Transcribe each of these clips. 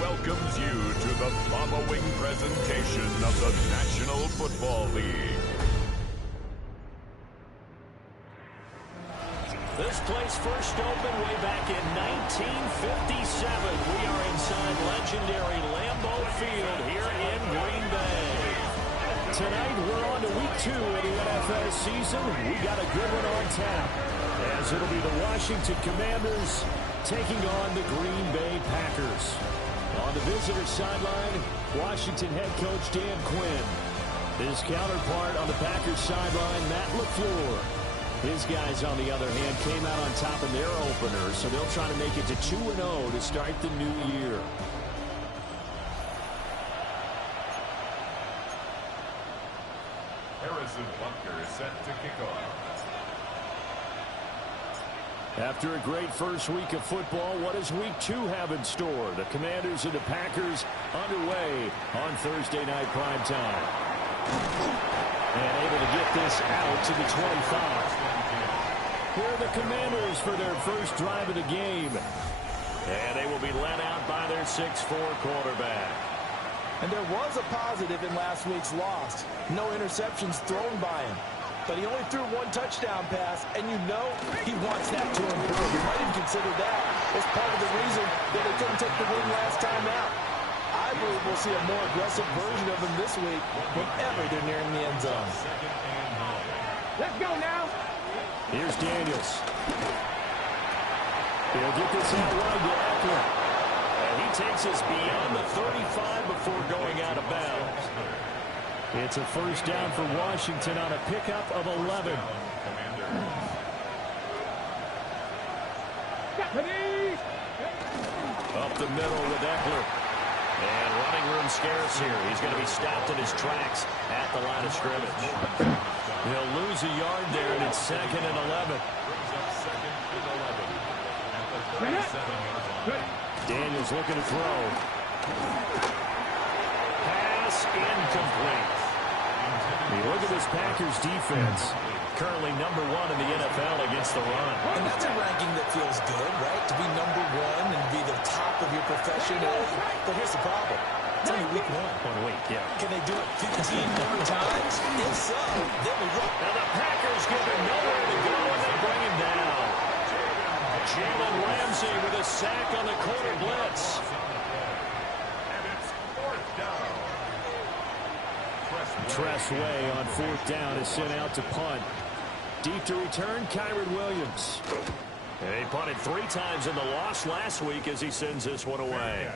Welcomes you to the following presentation of the National Football League. This place first opened way back in 1957. We are inside legendary Lambeau Field here in Green Bay. Tonight we're on to week 2 of the NFL season. We got a good one on tap, as it'll be the Washington Commanders taking on the Green Bay Packers. On the visitor sideline, Washington head coach Dan Quinn. His counterpart on the Packers sideline, Matt LaFleur. His guys, on the other hand, came out on top in their opener, so they'll try to make it to 2-0 to start the new year. Harrison Butker is set to kick off. After a great first week of football, what does week 2 have in store? The Commanders and the Packers underway on Thursday night primetime. And able to get this out to the 25. Here are the Commanders for their first drive of the game. And they will be led out by their 6'4" quarterback. And there was a positive in last week's loss. No interceptions thrown by him. But he only threw 1 touchdown pass, and you know he wants that to improve. You might even consider that as part of the reason that they couldn't take the win last time out. I believe we'll see a more aggressive version of him this week whenever they're nearing the end zone. Let's go now. Here's Daniels. He'll get this out wide to Eckler. And he takes us beyond the 35 before going out of bounds. It's a first down for Washington on a pickup of 11. Up the middle with Eckler. And running room scarce here. He's going to be stopped in his tracks at the line of scrimmage. He'll lose a yard there, and it's 2nd and 11. Daniels looking to throw. Pass incomplete. You look at this Packers defense, currently #1 in the NFL against the run. And that's a ranking that feels good, right? To be #1 and be the top of your profession. But here's the problem. It's only week 1. 1 week, yeah. Can they do it 15 more times? If so, then we look. Now the Packers give him nowhere to go, and they bring him down. Jalen Ramsey with a sack on the corner blitz. And it's 4th down. Tressway on 4th down is sent out to punt. Deep to return, Kyron Williams. And he punted 3 times in the loss last week as he sends this one away.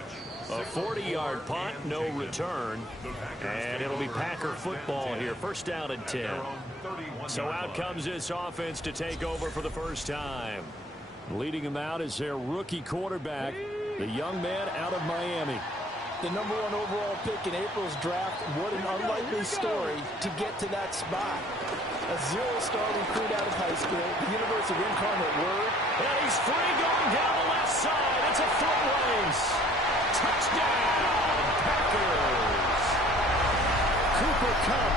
A 40-yard punt, no return. And it'll be Packer football here. First down and 10. So out comes this offense to take over for the first time. Leading them out is their rookie quarterback, the young man out of Miami. The #1 overall pick in April's draft. What an unlikely story to get to that spot. A 0-star recruit out of high school, the University of Incarnate Word. And he's free going down the left side. It's a foot race. Touchdown, Packers. Cooper Kupp,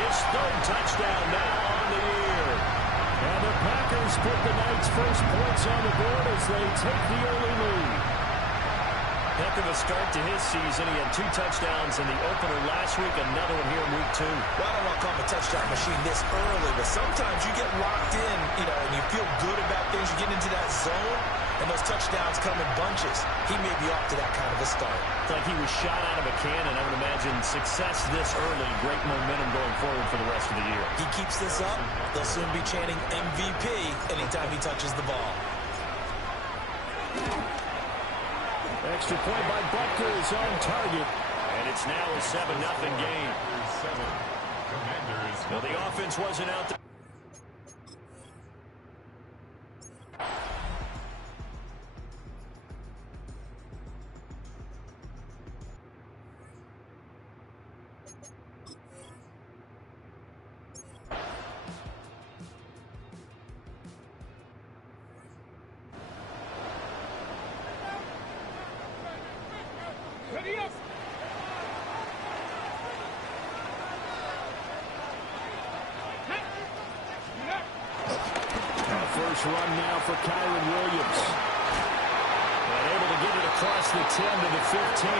his 3rd touchdown now on the year. And the Packers put the night's first points on the board as they take the early lead. Heck of a start to his season. He had 2 touchdowns in the opener last week, another one here in week 2. Well, I don't want to call him a touchdown machine this early, but sometimes you get locked in, and you feel good about things. You get into that zone, and those touchdowns come in bunches. He may be off to that kind of a start. It's like he was shot out of a cannon. I would imagine success this early, great momentum going forward for the rest of the year. He keeps this up, they'll soon be chanting MVP anytime he touches the ball. Extra point by Butker is on target. And it's now a 7-0 game. Well, the offense wasn't out there. first run now for Kyron Williams. And able to get it across the 10 to the 15.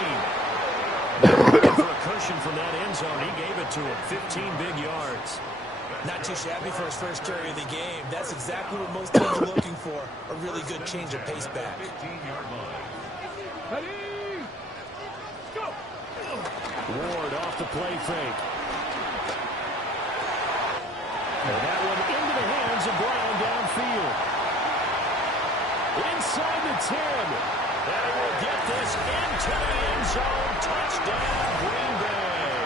For a cushion from that end zone, he gave it to him. 15 big yards. Not too shabby for his first carry of the game. That's exactly what most teams are looking for. A really good change of pace back. Ward off the play fake. And that one into the hands of Brown downfield. Inside the 10. And he will get this into the end zone. Touchdown, Green Bay.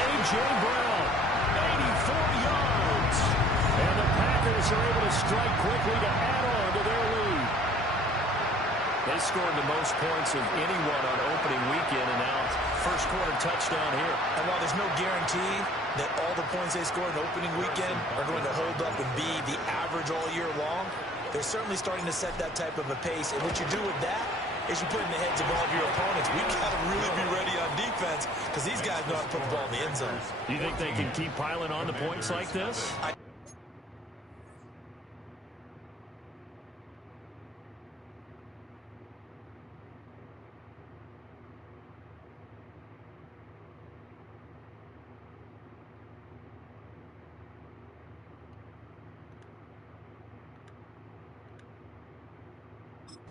A.J. Brown, 84 yards. And the Packers are able to strike quickly to add on to their lead. They scored the most points of anyone on opening weekend, and now first quarter touchdown here. And while there's no guarantee that all the points they scored in opening weekend are going to hold up and be the average all year long, they're certainly starting to set that type of a pace. And what you do with that is you put in the heads of all of your opponents. We got to really be ready on defense because these guys know how to put the ball in the end zone. Do you think they can keep piling on the points like this?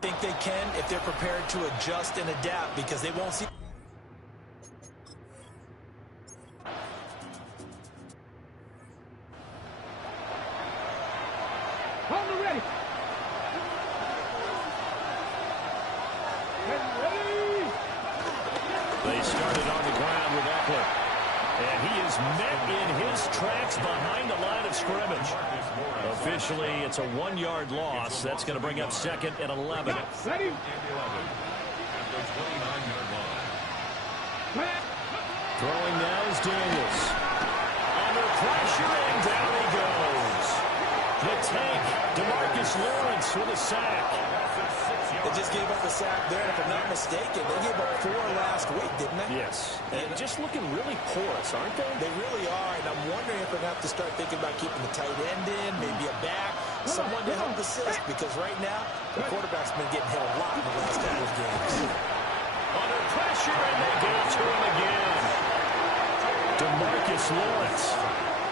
Think they can if they're prepared to adjust and adapt, because they won't see. Hold it ready. They started on the ground with Eckler. And he is met in his tracks behind the line of scrimmage. Officially, it's a 1-yard loss. That's going to bring up second and 11. Ready? Throwing now is Daniels. Under pressure, and down he goes. The tank, DeMarcus Lawrence with a sack. They just gave up a sack there, and if I'm not mistaken, they gave up 4 last week, didn't they? Yes. And just looking really porous, aren't they? They really are, and I'm wondering if they're going to have to start thinking about keeping the tight end in, maybe a back, someone to help assist, because right now, the quarterback's been getting hit a lot in the last couple of games. Under pressure, and they get it to him again. DeMarcus Lawrence.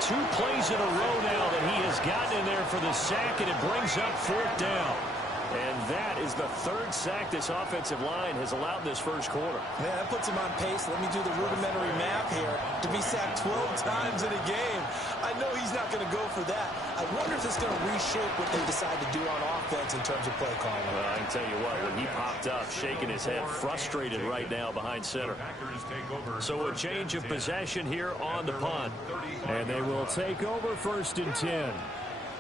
2 plays in a row now that he has gotten in there for the sack, and it brings up 4th down. And that is the 3rd sack this offensive line has allowed this first quarter. Man, that puts him on pace. Let me do the rudimentary math here. To be sacked 12 times in a game, I know he's not going to go for that. I wonder if it's going to reshape what they decide to do on offense in terms of play calling. Well, I can tell you what, when he popped up, shaking his head, frustrated right now behind center. So a change of possession here on the punt. And they will take over 1st and 10.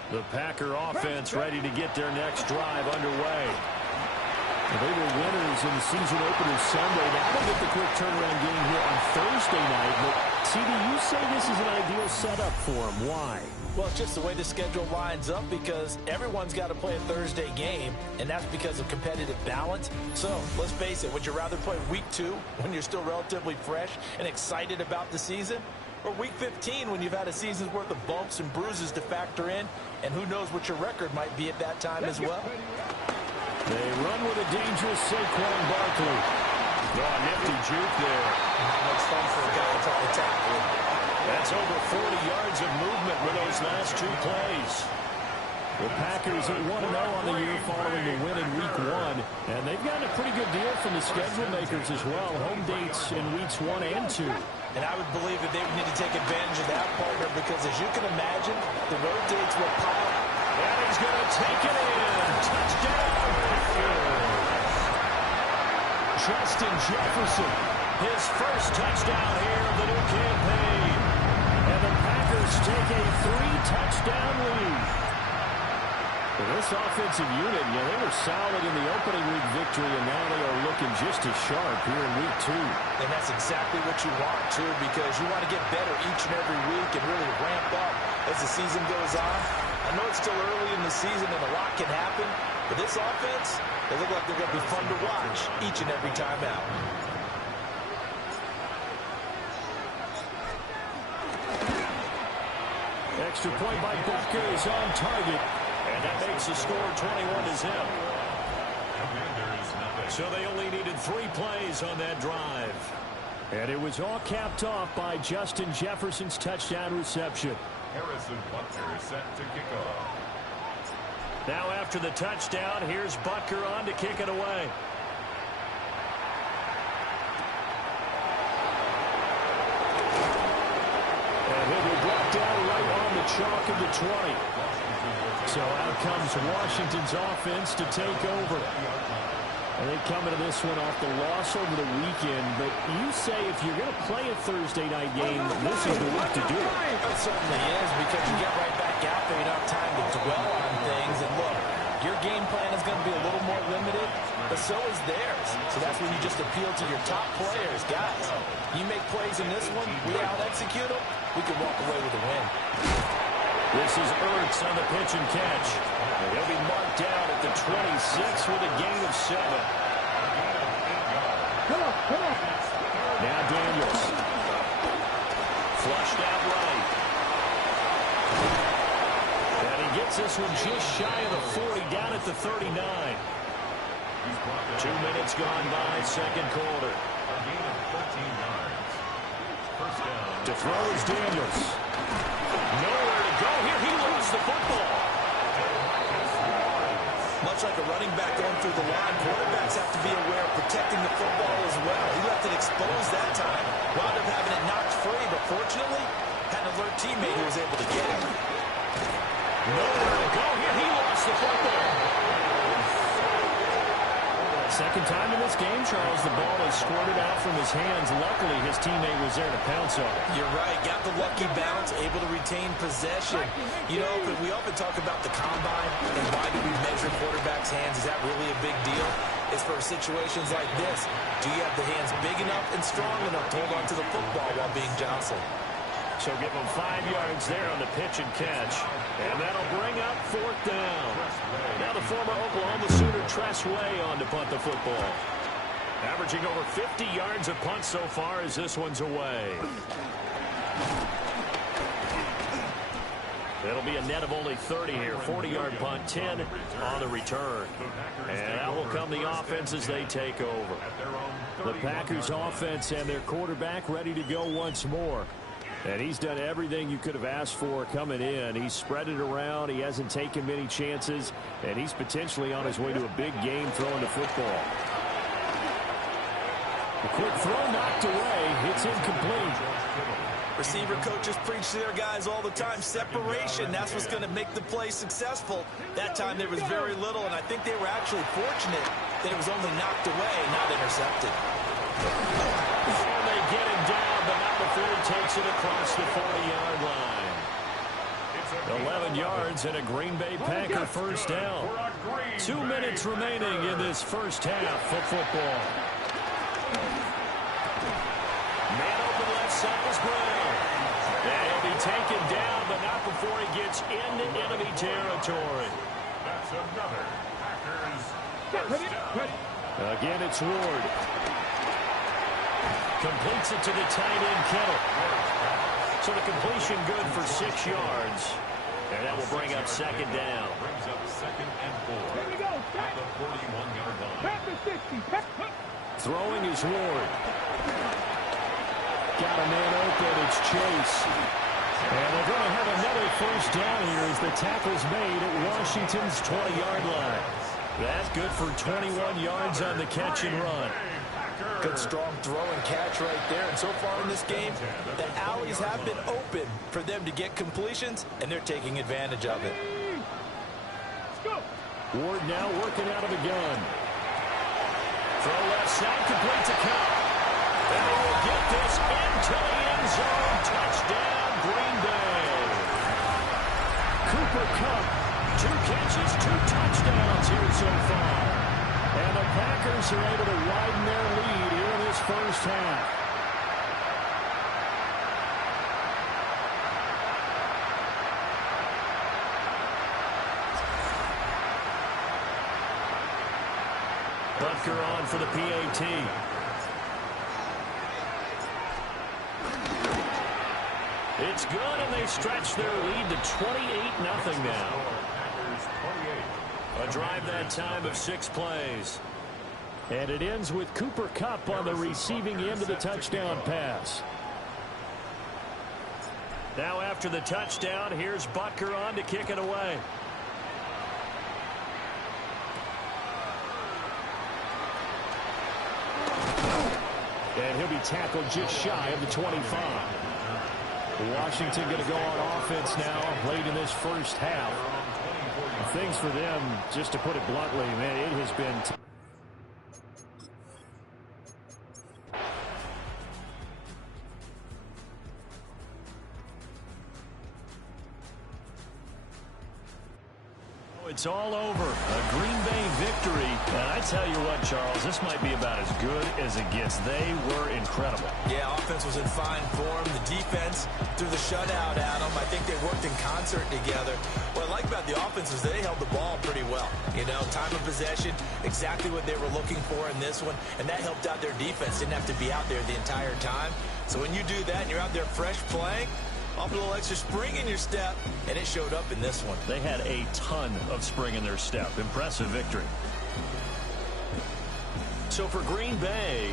The Packer offense ready to get their next drive underway. They were winners in the season opener Sunday. Now they get the quick turnaround game here on Thursday night. But, CD, you say this is an ideal setup for them. Why? Well, it's just the way the schedule lines up, because everyone's got to play a Thursday game, and that's because of competitive balance. So, let's face it, would you rather play week 2 when you're still relatively fresh and excited about the season? Or week 15 when you've had a season's worth of bumps and bruises to factor in, and who knows what your record might be at that time as well? They run with a dangerous Saquon Barkley. Oh, nifty juke there. Not much fun for a guy trying to tackle. That's over 40 yards of movement with those last 2 plays. The Packers at 1-0 on the year following the win in week 1. And they've gotten a pretty good deal from the schedule makers as well. Home dates in weeks 1 and 2. And I would believe that they would need to take advantage of that, partner, because as you can imagine, the road dates will pile. And he's going to take it in. Touchdown, Packers. Justin Jefferson, his first touchdown here of the new campaign. And the Packers take a 3-touchdown lead. Well, this offensive unit, they were solid in the opening week victory, and now they are looking just as sharp here in week 2. And that's exactly what you want, too, because you want to get better each and every week and really ramp up as the season goes on. I know it's still early in the season and a lot can happen, but this offense, they look like they're going to be fun to watch each and every time out. Extra point by Butker is on target. And that makes the score 21-0. So they only needed 3 plays on that drive. And it was all capped off by Justin Jefferson's touchdown reception. Harrison Butker is set to kick off. Now after the touchdown, here's Butker on to kick it away. And he'll be brought down right on the chalk of the 20. So out comes Washington's offense to take over. And they come into this one off the loss over the weekend. But you say if you're going to play a Thursday night game, this is the week to do it. It certainly is, because you get right back out there. You don't have time to dwell on things. And look, your game plan is going to be a little more limited, but so is theirs. So that's when you just appeal to your top players. Guys, you make plays in this one, we out-execute them, we can walk away with a win. This is Ertz on the pitch and catch. And he'll be marked down at the 26 with a gain of 7. Come on. Now Daniels. Flushed out right. And he gets this one just shy of the 40, down at the 39. 2 minutes gone by, second quarter. To throw is Daniels. Nowhere to go here. He lost the football. Much like a running back going through the line, quarterbacks have to be aware of protecting the football as well. He left it exposed that time. Wound up having it knocked free, but fortunately, had an alert teammate who was able to get him. Nowhere to go here. He lost the football. Second time in this game, Charles, the ball is squirted out from his hands. Luckily, his teammate was there to pounce on it. You're right. Got the lucky bounce, able to retain possession. You know, we often talk about the combine and why do we measure quarterbacks' hands. Is that really a big deal? It's for situations like this. Do you have the hands big enough and strong enough to hold on to the football while being jostled? So give him 5 yards there on the pitch and catch. And that'll bring up 4th down. Now the former Oklahoma Sooner Tress Way on to punt the football. Averaging over 50 yards a punt so far as this one's away. It'll be a net of only 30 here. 40-yard punt, 10 on the return. And out will come the offense as they take over. The Packers offense and their quarterback ready to go once more. And he's done everything you could have asked for coming in. He's spread it around. He hasn't taken many chances. And he's potentially on his way to a big game throwing the football. A quick throw knocked away. It's incomplete. Receiver coaches preach to their guys all the time. Separation, that's what's going to make the play successful. That time there was very little, and I think they were actually fortunate that it was only knocked away, not intercepted. And they get him down, but not before he takes it across the 40-yard line. 11 yards and a Green Bay Packer first down. 2 minutes remaining in this first half of football. Man open left side is Brown. And he'll be taken down, but not before he gets into enemy territory. That's another Packers first down. Again, it's Ward. Completes it to the tight end, Kittle. So the completion good for 6 yards. And that will bring up second down. Brings up 2nd and 4 Here we go. at the 41-yard line. Pack the 60. Throwing is Ward. Got a man open. It's Chase. And they're going to have another first down here as the tackle's made at Washington's 20-yard line. That's good for 21 yards on the catch and run. Good strong throw and catch right there. And so far in this game, the alleys have been open for them to get completions, and they're taking advantage of it. Let's go. Ward now working out of the gun. Throw left side, complete to Cup. And he will get this into the end zone. Touchdown, Green Bay. Cooper Kupp, 2 catches, 2 touchdowns here so far. And the Packers are able to widen their lead here in this first half. Butker on for the PAT. It's good, and they stretch their lead to 28-0 now. A drive that time of 6 plays. And it ends with Cooper Kupp on the receiving end of the touchdown pass. Now after the touchdown, here's Butker on to kick it away. And he'll be tackled just shy of the 25. Washington going to go on offense now late in this first half. Things for them, just to put it bluntly, man, it has been... It's all over. A Green Bay victory. And I tell you what, Charles, this might be about as good as it gets. They were incredible. Yeah, offense was in fine form. The defense threw the shutout at them. I think they worked in concert together. What I like about the offense is they held the ball pretty well. You know, time of possession, exactly what they were looking for in this one. And that helped out their defense. Didn't have to be out there the entire time. So when you do that and you're out there fresh playing, off a little extra spring in your step, and it showed up in this one. They had a ton of spring in their step. Impressive victory. So for Green Bay,